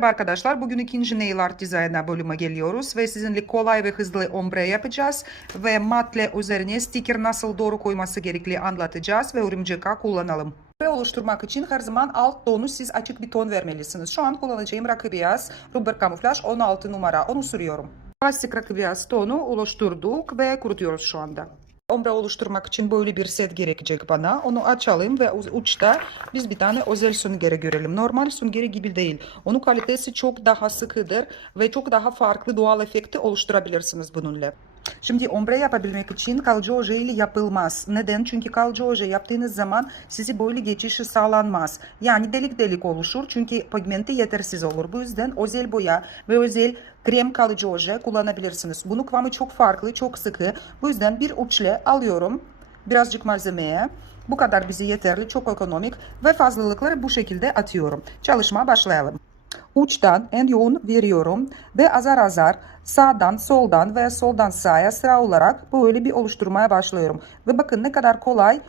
Merhaba arkadaşlar. Bugün ikinci nail art dizaynına bölüme geliyoruz ve sizinle kolay ve hızlı ombre yapacağız ve matle üzerine sticker nasıl doğru koyması gerekli anlatacağız ve örümcek ağ kullanalım. Ve oluşturmak için her zaman alt tonu siz açık bir ton vermelisiniz. Şu an kullanacağım rakı beyaz rubber kamuflaj 16 numara. Onu sürüyorum. Plastik rakı beyaz tonu oluşturduk ve kurutuyoruz şu anda. Ombre oluşturmak için böyle bir set gerekecek bana. Onu açalım ve uçta biz bir tane özel süngeri görelim. Normal süngeri gibi değil. Onun kalitesi çok daha sıkıdır ve çok daha farklı doğal efekti oluşturabilirsiniz bununla. Şimdi ombre yapabilmek için kalıcı oje ile yapılmaz. Neden? Çünkü kalıcı oje yaptığınız zaman sizi böyle geçişi sağlanmaz. Yani delik delik oluşur çünkü pigmenti yetersiz olur. Bu yüzden özel boya ve özel krem kalıcı oje kullanabilirsiniz. Bunun kıvamı çok farklı, çok sıkı. Bu yüzden bir uçle alıyorum birazcık malzemeye. Bu kadar bize yeterli, çok ekonomik ve fazlalıkları bu şekilde atıyorum. Çalışma başlayalım. Uçtan en yoğun veriyorum ve azar azar sağdan soldan veya soldan sağa sıra olarak böyle bir oluşturmaya başlıyorum. Ve bakın ne kadar kolay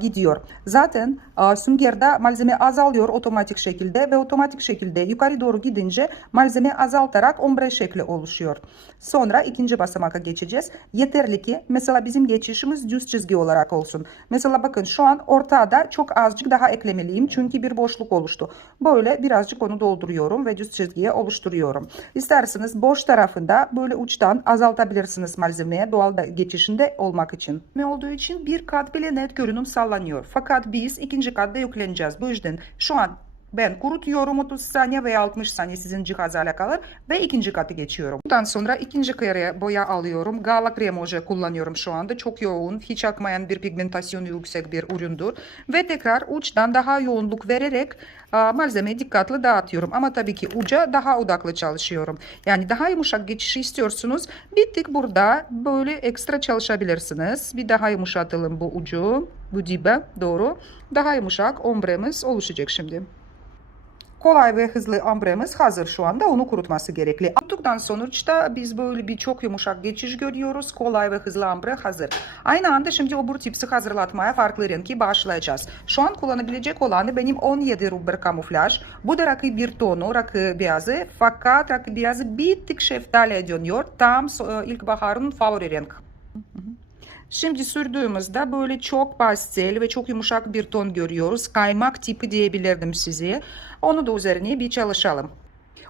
gidiyor. Zaten a, süngerde malzeme azalıyor otomatik şekilde ve otomatik şekilde yukarı doğru gidince malzeme azaltarak ombre şekli oluşuyor. Sonra ikinci basamağa geçeceğiz. Yeterli ki mesela bizim geçişimiz düz çizgi olarak olsun. Mesela bakın şu an ortada çok azıcık daha eklemeliyim çünkü bir boşluk oluştu. Böyle birazcık onu dolduruyorum ve düz çizgiye oluşturuyorum. İsterseniz boş tarafında böyle uçtan azaltabilirsiniz malzemeye doğal geçişinde olmak için. Olduğu için bir kat bile net görünüm sağlanıyor. Fakat biz ikinci katta yükleneceğiz. Bu yüzden şu an ben kurutuyorum 30 saniye veya 60 saniye sizin cihazla kalır ve ikinci katı geçiyorum. Bundan sonra ikinci kere boya alıyorum. Gala krem oje kullanıyorum şu anda. Çok yoğun, hiç akmayan bir pigmentasyonu yüksek bir üründür. Ve tekrar uçtan daha yoğunluk vererek a, malzemeyi dikkatli dağıtıyorum. Ama tabii ki uca daha odaklı çalışıyorum. Yani daha yumuşak geçişi istiyorsunuz. Bir tık burada böyle ekstra çalışabilirsiniz. Bir daha yumuşatalım bu ucu. Bu dibe doğru. Daha yumuşak ombremiz oluşacak şimdi. Kolay ve hızlı ambremiz hazır şu anda. Onu kurutması gerekli. Kuruttuktan sonuçta biz böyle bir çok yumuşak geçiş görüyoruz. Kolay ve hızlı ambre hazır. Aynı anda şimdi obur tipsi hazırlatmaya farklı renki başlayacağız. Şu an kullanabilecek olanı benim 17 rubber kamuflaj. Bu da rakı bir tonu, rakı beyazı. Fakat rakı beyazı bir tık şeftaliye dönüyor. Tam ilkbaharın favori renk. Şimdi sürdüğümüzde böyle çok pastel ve çok yumuşak bir ton görüyoruz. Kaymak tipi diyebilirdim size. Onu da üzerine bir çalışalım.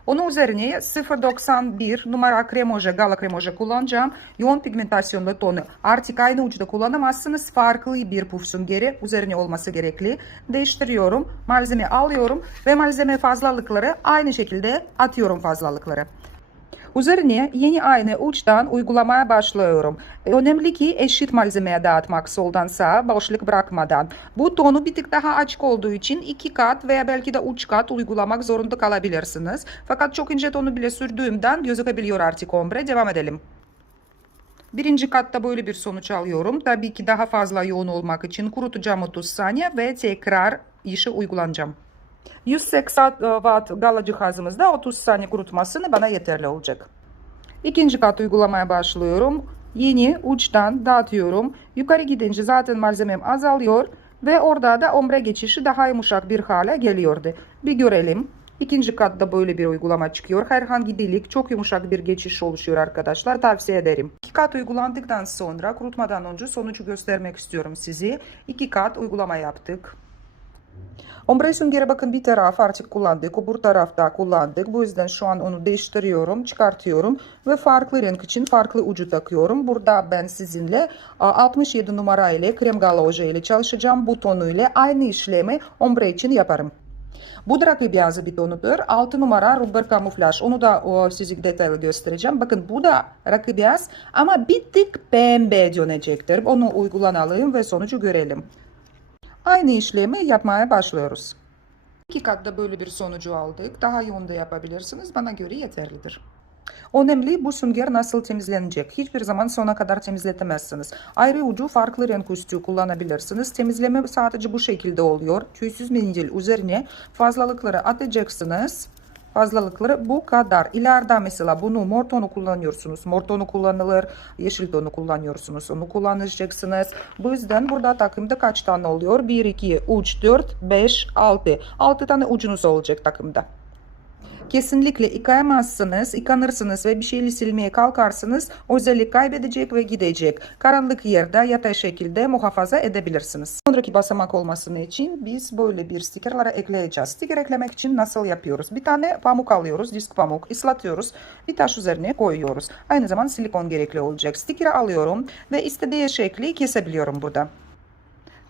Onun üzerine 0.91 numara kremoje, gala kremoje kullanacağım. Yoğun pigmentasyonlu tonu. Artık aynı uçta kullanamazsınız. Farklı bir puf süngeri üzerine olması gerekli. Değiştiriyorum. Malzeme alıyorum ve malzeme fazlalıkları aynı şekilde atıyorum fazlalıkları. Üzerine yeni aynı uçtan uygulamaya başlıyorum. Önemli ki eşit malzemeye dağıtmak soldan sağa boşluk bırakmadan. Bu tonu bir tık daha açık olduğu için iki kat veya belki de üç kat uygulamak zorunda kalabilirsiniz. Fakat çok ince tonu bile sürdüğümden gözükebiliyor artık ombre. Devam edelim. Birinci katta böyle bir sonuç alıyorum. Tabii ki daha fazla yoğun olmak için kurutacağım 30 saniye ve tekrar işi uygulanacağım. 180 watt gala cihazımızda 30 saniye kurutmasını bana yeterli olacak. İkinci kat uygulamaya başlıyorum. Yeni uçtan dağıtıyorum. Yukarı gidince zaten malzemem azalıyor ve orada da ombre geçişi daha yumuşak bir hale geliyordu. Bir görelim. İkinci katta böyle bir uygulama çıkıyor. Herhangi delik çok yumuşak bir geçiş oluşuyor arkadaşlar. Tavsiye ederim. İki kat uygulandıktan sonra kurutmadan önce sonucu göstermek istiyorum size. İki kat uygulama yaptık. Ombre süngeri bakın bir taraf artık kullandık. Öbür tarafta kullandık. Bu yüzden şu an onu değiştiriyorum, çıkartıyorum ve farklı renk için farklı ucu takıyorum. Burada ben sizinle 67 numara ile krem gala oje ile çalışacağım. Bu tonu ile aynı işlemi ombre için yaparım. Bu rakı beyazı bir tonudur. 6 numara rubber kamuflaj. Onu da o, size detaylı göstereceğim. Bakın bu da rakı beyaz ama bir tık pembe dönecektir. Onu uygulanalım ve sonucu görelim. Aynı işlemi yapmaya başlıyoruz. İki katta böyle bir sonucu aldık. Daha yoğun da yapabilirsiniz. Bana göre yeterlidir. Önemli bu sünger nasıl temizlenecek. Hiçbir zaman sona kadar temizletemezsiniz. Ayrı ucu farklı renk üstü kullanabilirsiniz. Temizleme sadece bu şekilde oluyor. Tüysüz mendil üzerine fazlalıkları atacaksınız. Fazlalıkları bu kadar. İleride mesela bunu mor tonu kullanıyorsunuz. Mor tonu kullanılır. Yeşil tonu kullanıyorsunuz. Onu kullanacaksınız. Bu yüzden burada takımda kaç tane oluyor? 1, 2, 3, 4, 5, 6. 6 tane ucunuz olacak takımda. Kesinlikle yıkayamazsınız, yıkanırsınız ve bir şeyle silmeye kalkarsınız. Özellik kaybedecek ve gidecek. Karanlık yerde yatay şekilde muhafaza edebilirsiniz. Sonraki basamak olmasını için biz böyle bir stikerlere ekleyeceğiz. Stiker eklemek için nasıl yapıyoruz? Bir tane pamuk alıyoruz, disk pamuk, ıslatıyoruz. Bir taş üzerine koyuyoruz. Aynı zamanda silikon gerekli olacak. Stikeri alıyorum ve istediği şekli kesebiliyorum burada.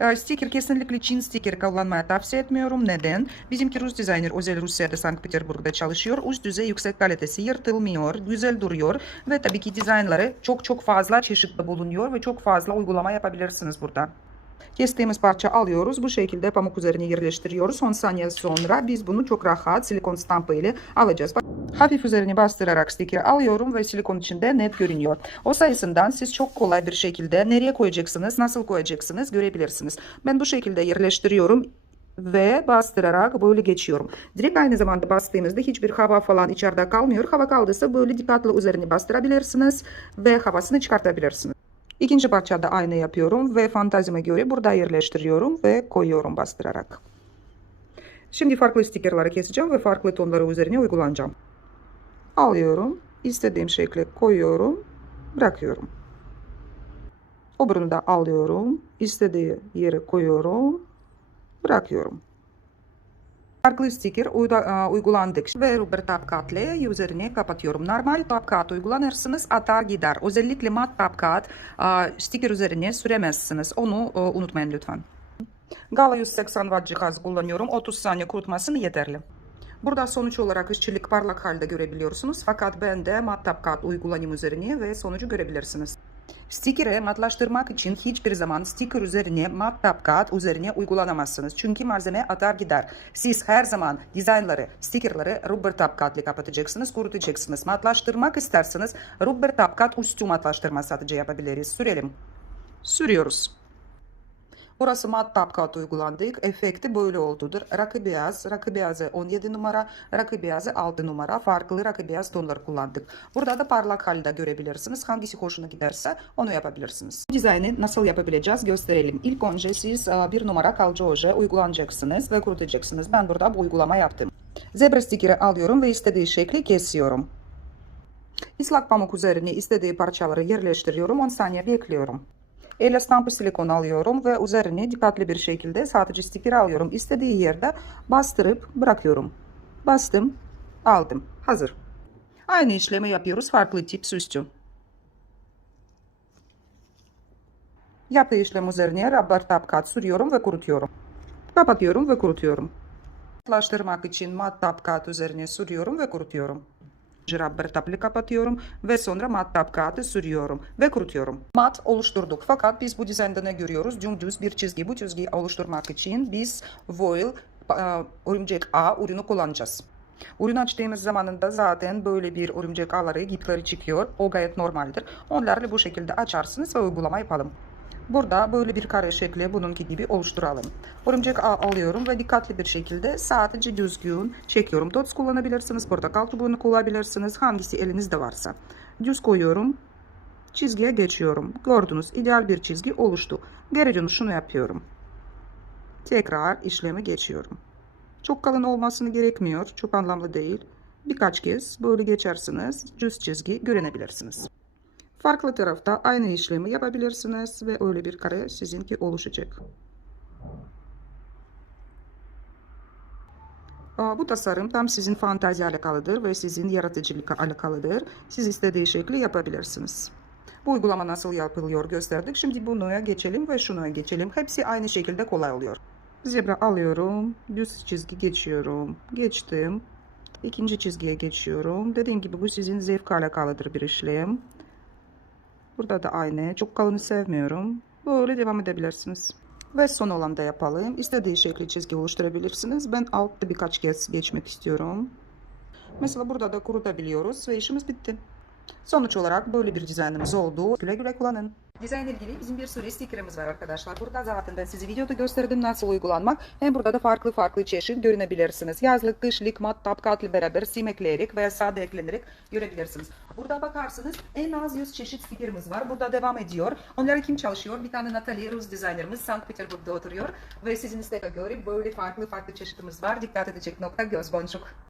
Sticker kesinlikle Çin sticker kullanmaya tavsiye etmiyorum. Neden? Bizimki Rus dizayner özel Rusya'da Sankt Petersburg'da çalışıyor. Üst düzey yüksek kalitesi yırtılmıyor, güzel duruyor ve tabii ki dizaynları çok çok fazla çeşitli bulunuyor ve çok fazla uygulama yapabilirsiniz burada. Kestiğimiz parça alıyoruz. Bu şekilde pamuk üzerine yerleştiriyoruz. 10 saniye sonra biz bunu çok rahat silikon stampı ile alacağız. Hafif üzerine bastırarak sticker alıyorum ve silikon içinde net görünüyor. O sayısından siz çok kolay bir şekilde nereye koyacaksınız, nasıl koyacaksınız görebilirsiniz. Ben bu şekilde yerleştiriyorum ve bastırarak böyle geçiyorum. Direkt aynı zamanda bastığımızda hiçbir hava falan içeride kalmıyor. Hava kaldıysa böyle dikkatli üzerine bastırabilirsiniz ve havasını çıkartabilirsiniz. İkinci parçada aynı yapıyorum ve fantazime göre burada yerleştiriyorum ve koyuyorum bastırarak. Şimdi farklı stikerleri keseceğim ve farklı tonları üzerine uygulayacağım. Alıyorum, istediğim şekle koyuyorum, bırakıyorum. Öbürünü de alıyorum, istediği yere koyuyorum, bırakıyorum. Farklı sticker e, uygulandık ve rubber ile üzerine kapatıyorum. Normal top cut uygulanırsınız atar gider. Özellikle mat top cut e, sticker üzerine süremezsiniz. Onu e, unutmayın lütfen. Gala 180 watt cihaz kullanıyorum. 30 saniye kurutmasını yeterli. Burada sonuç olarak işçilik parlak halde görebiliyorsunuz. Fakat ben de mat top cut uygulayayım üzerine ve sonucu görebilirsiniz. Stikeri matlaştırmak için hiçbir zaman sticker üzerine mat top cut üzerine uygulanamazsınız. Çünkü malzeme atar gider. Siz her zaman dizaynları, stickerları rubber ile kapatacaksınız, kurutacaksınız. Matlaştırmak isterseniz rubber top cut üstü matlaştırma sadece yapabiliriz. Sürelim. Sürüyoruz. Burası mat top cut uygulandık. Efekti böyle oldudur. Rakı beyaz, rakı beyazı 17 numara, rakı beyazı 6 numara. Farklı rakı beyaz tonlar kullandık. Burada da parlak halde görebilirsiniz. Hangisi hoşuna giderse onu yapabilirsiniz. Bu dizaynı nasıl yapabileceğiz gösterelim. İlk önce siz e, bir numara kalça oje uygulanacaksınız ve kurutacaksınız. Ben burada bu uygulama yaptım. Zebra stikeri alıyorum ve istediği şekli kesiyorum. Islak pamuk üzerine istediği parçaları yerleştiriyorum. 10 saniye bekliyorum. Elle stampı silikon alıyorum ve üzerine dikkatli bir şekilde sadece sticker alıyorum. İstediği yerde bastırıp bırakıyorum. Bastım, aldım. Hazır. Aynı işlemi yapıyoruz farklı tip süsçü. Yaptığı işlem üzerine rubber top cut sürüyorum ve kurutuyorum. Kapatıyorum ve kurutuyorum. Matlaştırmak için mat top cut üzerine sürüyorum ve kurutuyorum. Rubber taplı kapatıyorum ve sonra mat cut'ı sürüyorum ve kurutuyorum. Mat oluşturduk fakat biz bu dizayında ne görüyoruz? Dümdüz bir çizgi. Bu çizgiyi oluşturmak için biz voil e, örümcek ağ ürünü kullanacağız. Ürün açtığımız zamanında zaten böyle bir örümcek ağları, gipleri çıkıyor. O gayet normaldir. Onlarla bu şekilde açarsınız ve uygulama yapalım. Burada böyle bir kare şekli bununki gibi oluşturalım. Örümcek ağ alıyorum ve dikkatli bir şekilde sadece düzgün çekiyorum. Dots kullanabilirsiniz, portakal çubuğunu kullanabilirsiniz. Hangisi elinizde varsa. Düz koyuyorum. Çizgiye geçiyorum. Gördünüz ideal bir çizgi oluştu. Geri dönüş şunu yapıyorum. Tekrar işlemi geçiyorum. Çok kalın olmasını gerekmiyor. Çok anlamlı değil. Birkaç kez böyle geçersiniz. Düz çizgi görebilirsiniz. Farklı tarafta aynı işlemi yapabilirsiniz ve öyle bir kare sizinki oluşacak. Bu tasarım tam sizin fantazi alakalıdır ve sizin yaratıcılık alakalıdır. Siz istediği şekli yapabilirsiniz. Bu uygulama nasıl yapılıyor gösterdik. Şimdi bunu geçelim ve şunu geçelim. Hepsi aynı şekilde kolay oluyor. Zebra alıyorum. Düz çizgi geçiyorum. Geçtim. İkinci çizgiye geçiyorum. Dediğim gibi bu sizin zevk alakalıdır bir işlem. Burada da aynı. Çok kalını sevmiyorum. Böyle devam edebilirsiniz. Ve son olan da yapalım. İstediği şekli çizgi oluşturabilirsiniz. Ben altta birkaç kez geçmek istiyorum. Mesela burada da kurutabiliyoruz ve işimiz bitti. Sonuç olarak böyle bir dizaynımız oldu. Güle güle kullanın. Dizaynla ilgili bizim bir sürü stickerimiz var arkadaşlar. Burada zaten ben size videoda gösterdim nasıl uygulanmak. Hem burada da farklı farklı çeşit görebilirsiniz. Yazlık, kışlık, mat, tapkatlı beraber sim ekleyerek veya sade eklenerek görebilirsiniz. Burada bakarsınız en az 100 çeşit stickerimiz var. Burada devam ediyor. Onlara kim çalışıyor? Bir tane Natalie Rus dizaynerimiz Sankt Petersburg'da oturuyor. Ve sizin isteğe göre böyle farklı farklı çeşitimiz var. Dikkat edecek nokta göz boncuk.